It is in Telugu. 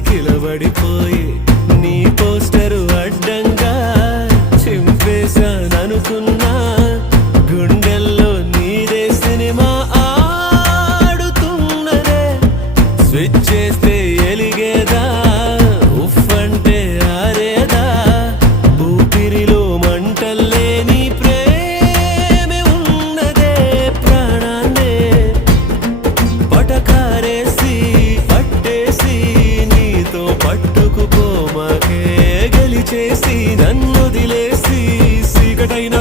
కిలబడిపోయి నీ పోస్టరు అడ్డంగా చింపేశాననుకున్నా గుండెల్లో నీదే సినిమా ఆడుతున్నదే స్విచ్ చేస్తే ఎలిగేదా ఉఫ్ అంటే ఆరేదా ఊపిరిలో మంటల్లే నీ ప్రేమే ఉన్నదే ప్రాణాన్నే పటకారేసి పట్టేసి నీతో పట్టుకుపోమాకే గెలిచేసి నన్ను దిలేసి సీకటైన